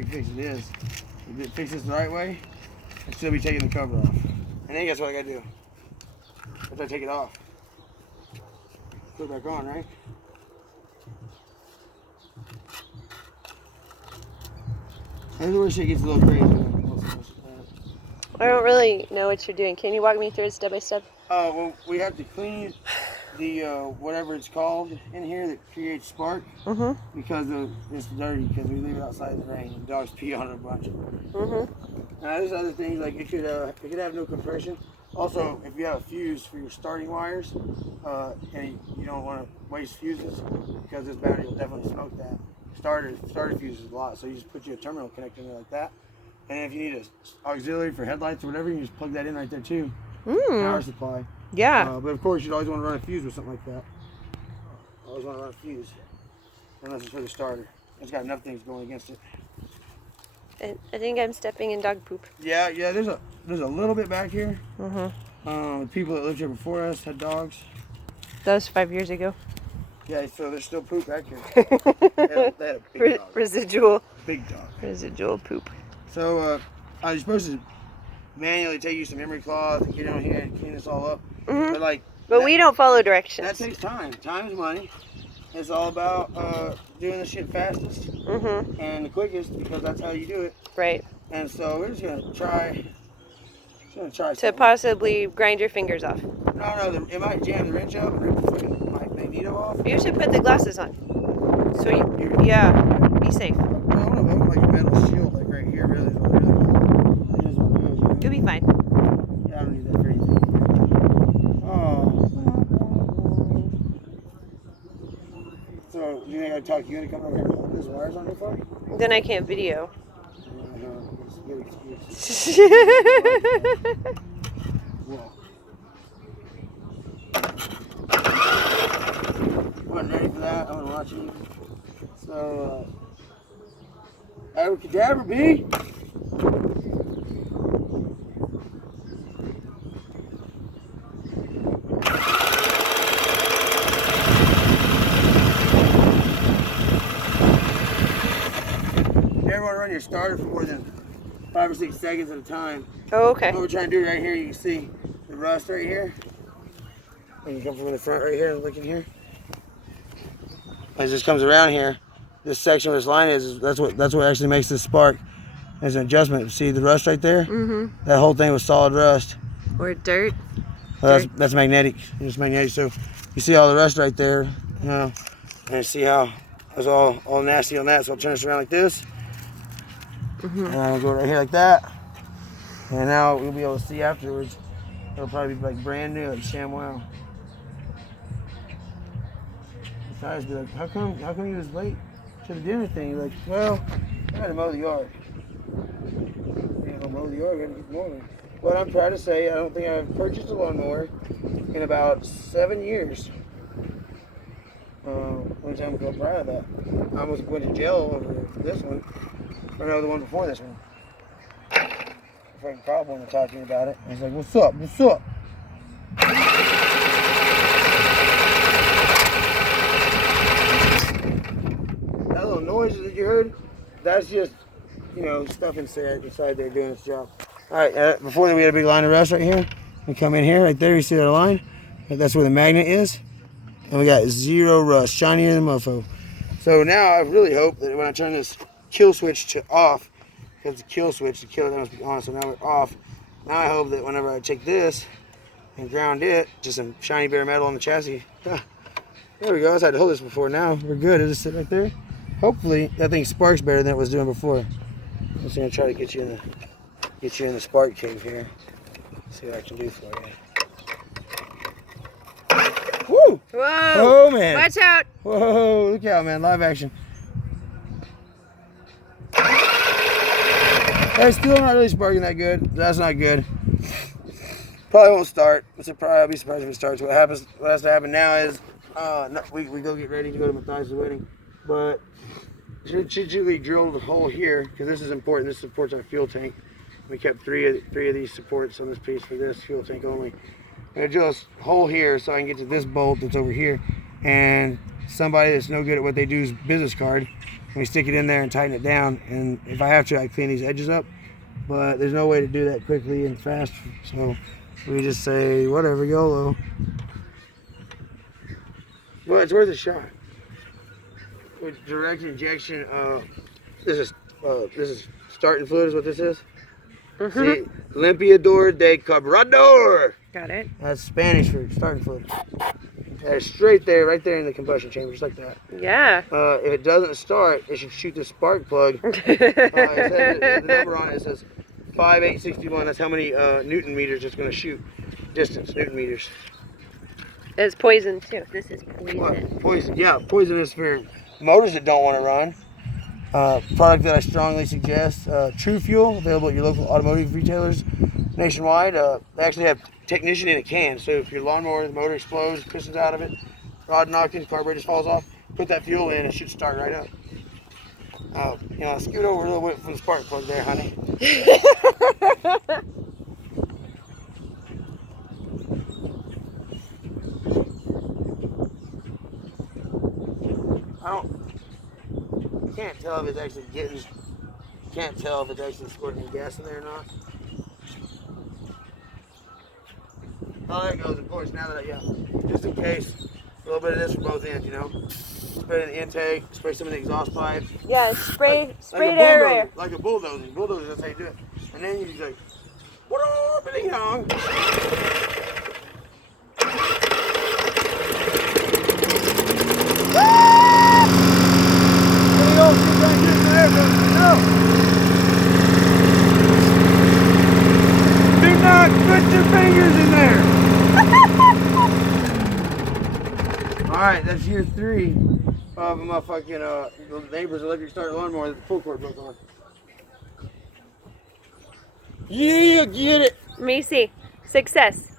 quick fix it is. If it fixes the right way, I'll still be taking the cover off. And then guess what I gotta do? After I take it off, put it back on, right? That's where shit gets a little crazy. I don't really know what you're doing. Can you walk me through it step by step? Well, we have to clean the whatever it's called in here that creates spark because it's dirty because we leave it outside in the rain and dogs pee on it a bunch. Now there's other things like it could have no compression. Also, if you have a fuse for your starting wires and you don't want to waste fuses because this battery will definitely smoke that. Starter fuses a lot, so you just put your terminal connector in there like that. And if you need an auxiliary for headlights or whatever, you just plug that in right there too. Power supply. Yeah. But of course, you'd always want to run a fuse with something like that. Always want to run a fuse. Unless it's for the starter. It's got enough things going against it. I think I'm stepping in dog poop. Yeah, there's a little bit back here. The people that lived here before us had dogs. That was 5 years ago. Yeah, so there's still poop back here. they had a big dog. Residual. Big dog. Residual poop. So I was supposed to manually take you some memory cloth and get on here and clean this all up. But we don't follow directions. That takes time. Time is money. It's all about doing the shit fastest and the quickest because that's how you do it. Right. And so we're just gonna try. To possibly grind your fingers off. No, it might jam the wrench up and rip the fucking magneto off. You should put the glasses on. So yeah, be safe. I don't know, like a metal shield like right here really is what it is. You'll be fine. Yeah, I don't need that for anything. So you think I'd talk you into coming over here and hold these wires on here for me? Then I can't video. It's a good excuse. Whoa. Wasn't ready for that. I wasn't watching. So, abracadabra, B. You never want to run your starter for more than 5 or 6 seconds at a time. Oh, okay. What we're trying to do right here, you can see the rust right here. And you come from the front right here and look in here. As this comes around here, this section where this line is that's what actually makes this spark. There's an adjustment. See the rust right there? That whole thing was solid rust. Or dirt. That's magnetic. It's magnetic. So you see all the rust right there, you know, and see how it's all nasty on that. So I'll turn this around like this. And I'll go right here like that. And now we'll be able to see afterwards. It'll probably be like brand new, like ShamWow. The guys be like, how come you was late? Should have did anything. You're like, well, I gotta mow the yard. You know, mow the yard, I gotta get mowing. But I'm proud to say I don't think I've purchased a lawnmower in about 7 years. One time ago, proud of that. I almost went to jail over this one. Or no, the one before this one. Frank Cobb wanted to talk to me about it. I was like, what's up? What's up? That little noise that you heard, that's just, you know, stuff inside there doing its job. All right, before we had a big line of rust right here. We come in here, right there, you see that line? That's where the magnet is. And we got zero rust, shinier than a mofo. So now I really hope that when I turn this kill switch to off, because the kill switch, the killer must be on, so now we're off. Now I hope that whenever I take this and ground it, just some shiny bare metal on the chassis. There we go, I had to hold this before. Now we're good, it'll just sit right there. Hopefully that thing sparks better than it was doing before. I'm just gonna try to get you in the spark cave here. See what I can do for you. Woo! Whoa! Oh man! Watch out! Whoa! Look out, man! Live action. It's still not really sparking that good. That's not good. Probably won't start. I'll be surprised if it starts. What has to happen now is we go get ready to go to Matthias' wedding, but strategically drilled a hole here because this is important. This supports our fuel tank. We kept three of these supports on this piece for this fuel tank only. I'm gonna drill a hole here so I can get to this bolt that's over here, and somebody that's no good at what they do is business card we stick it in there and tighten it down. And if I have to, I clean these edges up. But there's no way to do that quickly and fast. So we just say, whatever, YOLO. Well, it's worth a shot. With direct injection, this is starting fluid is what this is. See, Limpiador de Carburador. Got it. That's Spanish for starting fluid. That's straight there, right there in the combustion chamber, just like that. Yeah. If it doesn't start, it should shoot the spark plug. It says, the number on it says 5861. That's how many Newton meters it's going to shoot. Distance, Newton meters. It's poison too. This is poison. What? Poison. Yeah, poisonous for motors that don't want to run. Product that I strongly suggest, True Fuel, available at your local automotive retailers nationwide. They actually have technician in a can, so if your lawnmower, the motor explodes, pistons out of it, rod knocking, carburetor just falls off, put that fuel in, it should start right up. Scoot over a little bit from the spark plug there, honey. Can't tell if it's actually squirting any gas in there or not. Oh, there it goes, of course, now that just in case, a little bit of this from both ends, Spray in the intake, spray some in the exhaust pipe. Yeah, spray like air. Like a bulldozer. Bulldozer, that's how you do it. And then you just like, what up, Billy Young? Do not put your fingers in there. Alright, that's year 3 of my fucking the neighbor's electric starter lawnmower that the pull cord broke on. Yeah, get it. Macy, success.